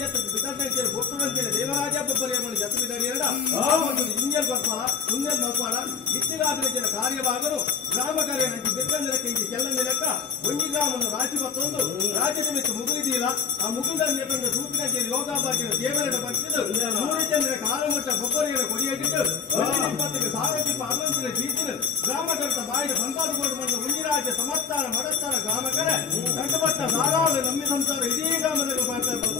ದೇವರಾಜ ಬೊಬ್ಬರಿಯನ್ನು ಜತವಿದಡಿ ಇಂಜಲ್ ಬರ್ಪಾಳ ಮುಂಜಲ್ ಮಲ್ಪಾಳ ಇತ್ತಿಗಾದ ಕಾರ್ಯವಾಗಲು ಗ್ರಾಮ ಕಾರ್ಯ ನಂಗೆ ಬೆಕ್ಕಂದಿರಕ್ಕೆ ಇಂಗೆ ಕೆಲ್ಲಂಗೆ ಲೆಕ್ಕ ಒಂಜಿ ಗ್ರಾಮವನ್ನು ರಾಜಿ ಮತ್ತೊಂದು ರಾಜ್ಯ ನಿಮಿತ್ತ ಮುಗಿದಿಲ್ಲ ಆ ಮುಗಿದ ಸೂಪಿನ ಯೋಗಾಭಾಗ್ಯ ದೇವರ ಬರ್ತಿದ್ದು 3 ಜನರ ಕಾಲಮಟ್ಟ ಬೊಬ್ಬರಿಯನ್ನು ಕೊಡಿಯಾಗಿದ್ದು 20 ಸಾರ್ವಜನಿಕ ಅನಂತರ ಜೀತಿನ ಗ್ರಾಮಕರ್ತ ಬಾಯಿಗೆ ಸಂಪಾದಕೊಂಡು ಬಂದ ಮುಂಜಿರಾಜ್ಯ ಸಮಸ್ಥಾನ ಮಡಸ್ಥಾನ ಗ್ರಾಮಕರ ಕಂಡುಪಟ್ಟ ಧಾರಾಳು ನಮ್ಮಿ ಸಂಸಾರ ಇಡೀ ಗ್ರಾಮದಲ್ಲಿ ಮಾಡ್ತಾ ಇರ್ಬೋದು.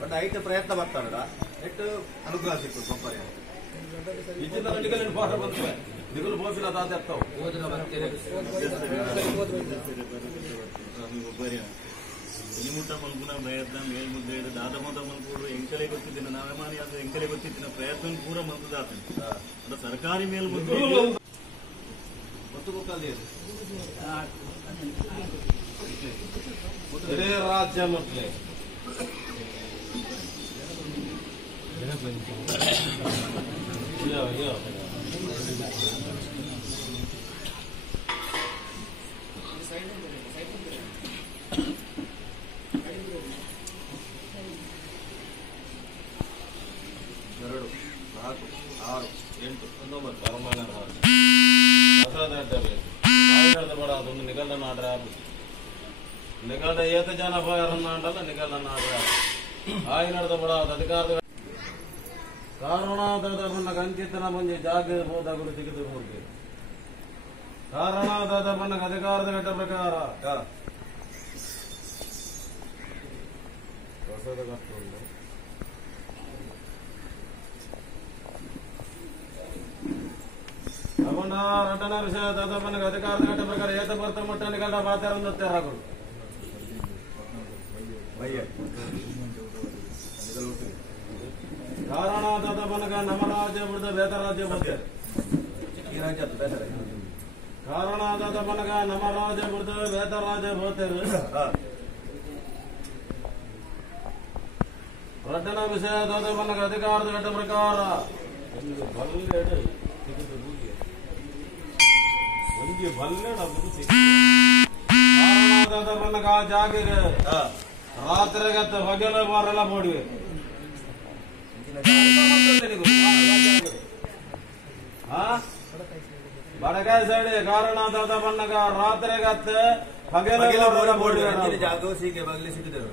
ಬಟ್ ಐತೆ ಪ್ರಯತ್ನ ಬರ್ತಾರಲ್ಲ ಎಷ್ಟು ಅನುಗ್ರಹ ಸಿಕ್ತು ಬೊಬ್ಬರಿ ಪಾಠ ಬಂತವೆ ನಿಗಲು ಬೋಸಿನ ತಾತ ಇರ್ತಾವ ಇಲಿಮುಟ್ಟ ಮಲ್ಪುನ ಪ್ರಯತ್ನ ಮೇಲ್ಮುದ್ದೆ ದಾದ ಮೊದ ಮಲ್ಪೂರು ಎಂಕಲೆ ಗೊತ್ತಿದ್ದೇನೆ ನಾವೇಮಾನಿ ಅದು ಎಂಕಲೆ ಗೊತ್ತಿದ್ದೇನೆ ಪ್ರಯತ್ನ ಪೂರ ಮಲ್ಪದಾತೇನೆ ಅದು ಸರ್ಕಾರಿ ಮೇಲ್ಮುದ್ದೆ ಮತ್ತು ಗೊತ್ತಲ್ಲಿ ರಾಜ್ಯ ಮಕ್ಕಳೇ ನಿಗಲ ನಾಡ್ರ ನಿಗಲ ಏತ ಜನ ನಾಡಲ್ಲ ನಿಗಲ ನಾಡ್ರ ಆಯ್ನಡ್ದ ಬಡ ಅಧಿಕಾರದ ಕಾರಣಾದ ಕಂಚಿತನ ಮುಂಜೆ ಜಾಗ ಹೋದಾಗಲು ಸಿಗಿದು ಹೋಗಿ ಕಾರಣಾದ ಮನಗ ಅಧಿಕಾರದ ಘಟ್ಟ ಪ್ರಕಾರ ಹೊಸದ ಘಟ್ಟ ಅವನ ರಟನ ವಿಷಯದ ಮನಗ ಅಧಿಕಾರದ ಘಟ್ಟ ಪ್ರಕಾರ ಏತ ಬರ್ತ ಮುಟ್ಟ ನಿಗಲ ಮಾತಾಡನ್ನು ತೆರಗಳು ಕಾರಣಾದ ಮನಗ ನಮ್ಮ ರಾಜ್ಯ ಬಿಡ್ದ ಬೇತ ರಾಜ್ಯ ಬರ್ತಾರೆ ಕಾರಣಾದ ಮನಗ ನಮ್ಮ ರಾಜ್ಯ ಬಿಡ್ದ ಬೇತ ರಾಜ್ಯ ಬರ್ತಾರೆ ರಟನ ವಿಷಯದ ಮನಗ ಅಧಿಕಾರದ ಘಟ್ಟ ಪ್ರಕಾರ ಕಾರಣಾದ ಮನಗ ಜಾಗಿಗೆ ರಾತ್ರಿಗತ್ತ ಹಗಲ ಬಾರೆಲ್ಲ ಮಾಡಿವೆ ಬಡಗಾಯ ಸೈಡ್ ಕಾರಣಾದ ಬಣ್ಣಗ ರಾತ್ರಿಗತ್ತ ಹಗಲ ಜಾಗ ಸಿಕ್ಕೆ ಬಗಲಿ ಸಿಕ್ಕಿದ್ದೇವೆ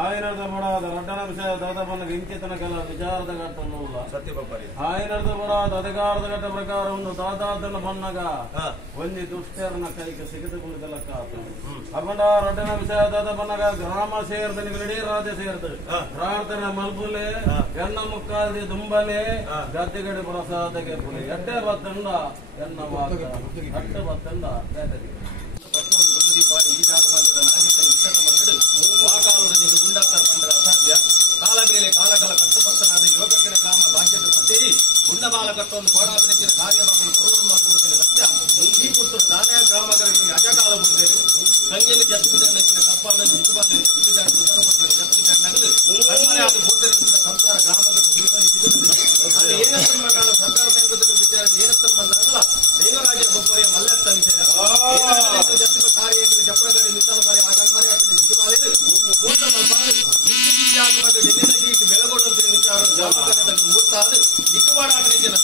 ಆಯ್ನರ್ದ ಬಡಾದ ರಡ್ಡನ ವಿಷಯ ದಾದಪ್ಪನಿಗೆ ಇಂಕಿತನ ಕೆಲ ವಿಚಾರದ ಘಟ್ಟವಲ್ಲ ಸತ್ಯ ಬೊಬ್ಬರಿ ಆಯ್ನರ್ದ ಬಡಾದ ಅಧಿಕಾರದ ಘಟ್ಟ ಪ್ರಕಾರವನ್ನು ದಾದಾದನ ಬಣ್ಣಗ ಒಂಜಿ ದುಷ್ಟರನ ಕೈಗೆ ಸಿಗದು ಕುಳಿದಲಕ್ಕ ಅಪ್ಪಂಡ ರಡ್ಡನ ವಿಷಯ ದಾದ ಬಣ್ಣಗ ಗ್ರಾಮ ಸೇರ್ದ ಇಡೀ ರಾಜ್ಯ ಸೇರ್ದು ಪ್ರಾರ್ಥನೆ ಮಲ್ಪುಲೆ ಎಣ್ಣ ಮುಕ್ಕಾದಿ ದುಂಬಲೆ ಗದ್ದೆಗಡೆ ಪ್ರಸಾದಕ್ಕೆ ಪುಲಿ ಎಡ್ಡೆ ಬತ್ತಂಡ ಎಣ್ಣ ವಾಕ ಅಟ್ಟ ಬತ್ತಂಡ ಅಸಾಧ್ಯ ಕಾಲ ಬೇಲೆ ಕಾಲಕಾಲ ಕಷ್ಟಪಟ್ಟನಾದ ಯೋಗಕ್ಕಿನ ಗ್ರಾಮ ಭಾಗ್ಯದ ಸತ್ಯಯಿ ಉಂಡಬಾಲ ಕಟ್ಟೊಂದು ಗೋಡಾಪಡಿಸಿದ ಕಾರ್ಯಭಾಗಗಳು ಪುರುಳನ್ನು ಮಾಡುವುದನ್ನು ಸತ್ಯ ಈ ಪುರುಷರು ನಾನೇ ಗ್ರಾಮಗಳಲ್ಲಿ ಅಜಕಾಲ ಬಿಡ್ತೇವೆ ಸಂಜೆಯಲ್ಲಿ ಜಪ್ಪಿದ ನೆಚ್ಚಿನ ಕಪ್ಪಾಲನ್ನು ಮುಚ್ಚುಬಾಲ ಜಪ್ಪಿದಾಗಲು ಕಣ್ಮನೆ ಆದ ಬೋಧನೆ ಸಂಸಾರ ಗ್ರಾಮಗಳ ಸಿಗುತ್ತದೆ ಏನತ್ತಮ್ಮ ಕಾಲ ಸರ್ಕಾರ ಮೇಲ್ಬದ್ಧತೆ ವಿಚಾರ ಏನತ್ತಮ್ಮ ಅಂದಾಗಲ್ಲ ದೇವರಾಜ ಬೊಬ್ಬರಿಯ ಮಲ್ಲೆತ್ತ ವಿಷಯ ಜಪ್ಪಿದ ಕಾರ್ಯ ಜಪ್ಪಳಗಡೆ ಮಿತ್ತಲ ಬಾರಿ ಆ ಕಣ್ಮನೆ ಆಗ್ತದೆ ಸಿಗುಬಾಲೇದು ಬೆಳಗೊಳ್ಳುವಂತ ವಿಚಾರ ಮೂರ್ತಾದ ದಿಕ್ಕುಬಾಡ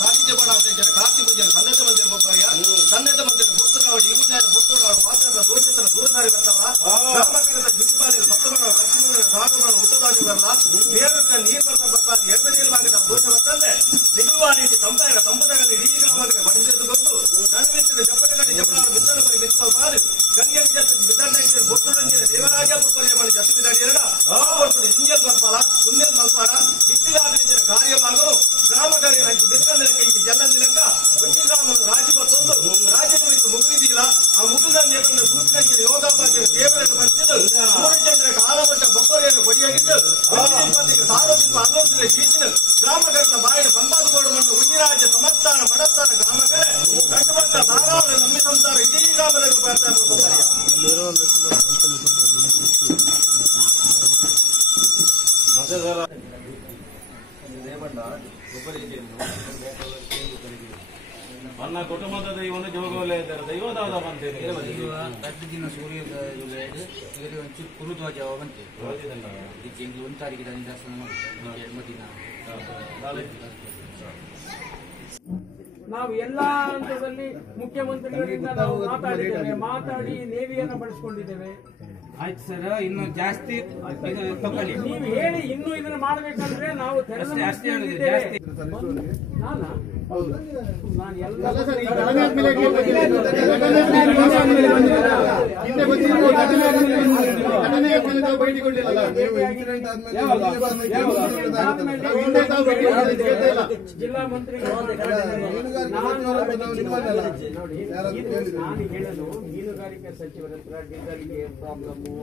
ಸಾಹಿತ್ಯ ಬಾಡ ಕಾಂತಿ ಪೂಜನ ಸನ್ನದ್ಧ ಮಂದಿರ ಬೊಬ್ಬಯ್ಯ ಸನ್ನದ್ಧ ಮಂದಿರ ಪುತ್ರನಾಡು ಇವನ್ನೇ ಪುತ್ರನಾಡು ಮಾತಾಡ ದೋಷತನ ದೂರದಾರಿ ಬರ್ತಾವ ಗ್ರಾಮಕರದ ಬಿಸಿಪಾಲಿನ ಸಪ್ತಮಣ ಕಚ್ಚಿಮೂಲ ಸಾಗಮಣ ಹುಟ್ಟದಾಗಿ ಬರಲ್ಲ ಬೇರಕ್ಕ ನೀರು ಬರ್ತಾ ಬರ್ತಾರೆ ಎರಡು ನೀರು ಭಾಗದ ದೋಷ ಬರ್ತಂದ್ರೆ ನಿಗುವ ರೀತಿ ತಂಪಾಯ ತಂಪದಾಗಲಿ ಇಡೀ ಗ್ರಾಮಕ್ಕೆ ಬಡಿಸಿದುಕೊಂಡು ನನ್ನ ಬಿತ್ತಿನ ಜಪನಗಡಿ ಜಪನಾಡು ಬಿತ್ತನ ಪರಿ ಬಿತ್ತುವ ಪಾರು ಗಂಗೆ ಬಿದ್ದಂಗೆ ಬೊಟ್ಟುಡಂಗೆ ದೇವರಾಜ ಪರಿಯಮಣಿ ಜತವಿದಾಡಿ ಎರಡ ಆವರ್ತುಡು ಇಂಜಲ್ ಬರ್ಪಾಲ ಸುಂದರ್ ಮಲ್ಪಾಡ ಬಿತ್ತಿಗಾದ ಕಾರ್ಯವಾಗಲು ಗ್ರಾಮ ಕಾರ್ಯ ನಂಚಿ ಬಿತ್ತಂದಿನ ಕೈಗೆ ಜಲ್ಲಂದಿನಂಗ ಒಂಜಿಗ್ರಾಮನು ರಾಜಿ ಬತ್ತೊಂದು ರಾಜ್ಯ ಕುರಿತು ಮುಗಿದಿಲ್ಲ ಆ ಮುಗಿದಂಗೆ ಸೂಚನೆಗೆ ಯೋಗಾಭಾಗ್ಯ ದೇವರನ್ನು ಬಂದಿದ್ದು ಮೂರಚಂದ್ರ ಕಾಲಮಟ್ಟ ಬೊಬ್ಬರಿಯನ್ನು ಕೊಡಿಯಾಗಿದ್ದು ಸಾರ್ವಜನಿಕ ಅರ್ನೋದಿನ ಕೀಚಿನ ಗ್ರಾಮಗಳ ಬಾಯಿನ ಸಂಪಾದಕೋಡು ಮಣ್ಣು ಉಣ್ಣಿರಾಜ್ಯ ಸಮಸ್ಥಾನ ಮಡಸ್ಥಾನ ಗ್ರಾಮಗಳೇ ಕಟ್ಟುಮಟ್ಟ ಧಾರಾಳ ನಂಬಿ ಸಂಸಾರ ಇಡೀ ಗ್ರಾಮದಲ್ಲಿ ಬರ್ತಾ ನನ್ನ ಕುಟುಂಬದ ದೈವನು ಜೋಗವಲಯ ಇದ್ದಾರೆ ದೈವದಾದ ಬಂತೇನೆ ದಿನ ಸೂರ್ಯ ಒಂಚೂರು ಕುರುದ್ವಾಜ ಬಂತೆ ಇದಕ್ಕೆ 1 ತಾರೀಕಿಗೆ ನಿದರ್ಶನ ಮಾಡಿ ದಿನ ನಾವು ಎಲ್ಲಾ ಹಂತದಲ್ಲಿ ಮುಖ್ಯಮಂತ್ರಿಗಳಿಂದ ನಾವು ಮಾತಾಡಿ ನೇವಿಯನ್ನು ಬಳಸಿಕೊಂಡಿದ್ದೇವೆ. ಆಯ್ತು ಸರ್, ಇನ್ನು ಜಾಸ್ತಿ ತಗೊಳ್ಳಿ. ನೀವು ಹೇಳಿ ಇನ್ನು ಇದನ್ನ ಮಾಡ್ಬೇಕಂದ್ರೆ ನಾವು ಜಾಸ್ತಿ ಜಿಲ್ಲಾ ಮಂತ್ರಿಗಳು ನಾನು ಹೇಳಲು ಮೀನುಗಾರಿಕೆ ಸಚಿವರ ಹತ್ರ ಡೀಸೆಲ್ಗೆ ಪ್ರಾಬ್ಲಮ್ಮು,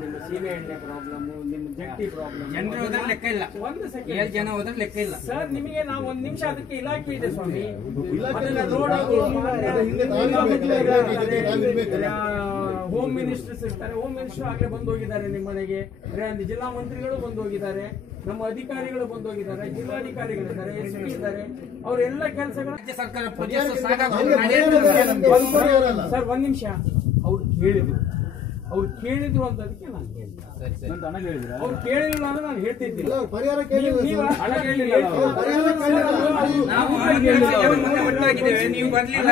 ನಿಮ್ಮ ಸೀಮೆ ಎಣ್ಣೆ ಪ್ರಾಬ್ಲಮ್ಮು, ನಿಮ್ಮ ಜಟ್ಟಿ ಪ್ರಾಬ್ಲಮ್, ಜನರು ಹೋದ್ರೆ ಲೆಕ್ಕ ಇಲ್ಲ. 1 ಸೆಕೆಂಡ್ 7 ಜನ ಹೋದ್ರೆ ಲೆಕ್ಕ ಇಲ್ಲ ಸರ್. ನಿಮಗೆ ನಾವು 1 ನಿಮಿಷ ಅದಕ್ಕೆ ಇಲಾಖೆ ಇದೆ ಸ್ವಾಮಿ, ಅದನ್ನ ನೋಡೋದು. ಹೋಮ್ ಮಿನಿಸ್ಟರ್ಸ್ ಇರ್ತಾರೆ, ಹೋಮ್ ಮಿನಿಸ್ಟರ್ ಆಗ್ಲೇ ಬಂದು ಹೋಗಿದ್ದಾರೆ ನಿಮ್ಮ ಮನೆಗೆ, ಜಿಲ್ಲಾ ಮಂತ್ರಿಗಳು ಬಂದು ಹೋಗಿದ್ದಾರೆ, ನಮ್ಮ ಅಧಿಕಾರಿಗಳು ಬಂದು ಹೋಗಿದ್ದಾರೆ, ಜಿಲ್ಲಾಧಿಕಾರಿಗಳಿದ್ದಾರೆ, SP ಇದ್ದಾರೆ, ಅವರೆಲ್ಲ ಕೆಲಸಗಳು ಸರ್ಕಾರ ಸರ್ 1 ನಿಮಿಷ. ಅವ್ರು ಕೇಳಿದ್ರು ಅಂತದಕ್ಕೆ ನಾನು ಹೇಳಿದೆ. ಅವ್ರು ಕೇಳಿಲ್ಲ ಅಂದ್ರೆ ನಾನು ಹೇಳ್ತಿದ್ದಿಲ್ಲ. ನೀವು ಬರ್ಲಿಲ್ಲ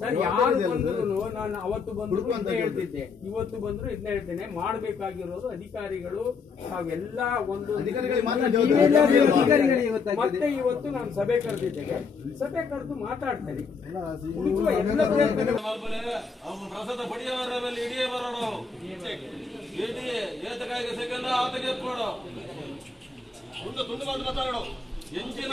ಸರ್, ಯಾರು ಬಂದ್ರು ನಾನು ಅವತ್ತು ಬಂದ್ರು ಇದನ್ನೇ ಹೇಳ್ತಿದ್ದೆ, ಇವತ್ತು ಬಂದ್ರು ಇದನ್ನೇ ಹೇಳ್ತೇನೆ. ಮಾಡಬೇಕಾಗಿರೋದು ಅಧಿಕಾರಿಗಳು ತಾವೆಲ್ಲ ಒಂದು ಮತ್ತೆ ಇವತ್ತು ನಾನು ಸಭೆ ಕರೆದಿದ್ದೇನೆ, ಸಭೆ ಕರೆದು ಮಾತಾಡ್ತೇನೆ. ಪ್ರಸಾದ ಪಡಿಯವರಲ್ಲಿ ಇಡಿಯೇ ಬರೋಣ, ಏತಕಾಯಿಗೆ ಸೆಕೆಂಡ್ ಆತಗೆ ಎತ್ಕೊಡು, ತುಂಡು ಮಾಡಿ ಮಾತಾಡೋ ಎಂಚಿನ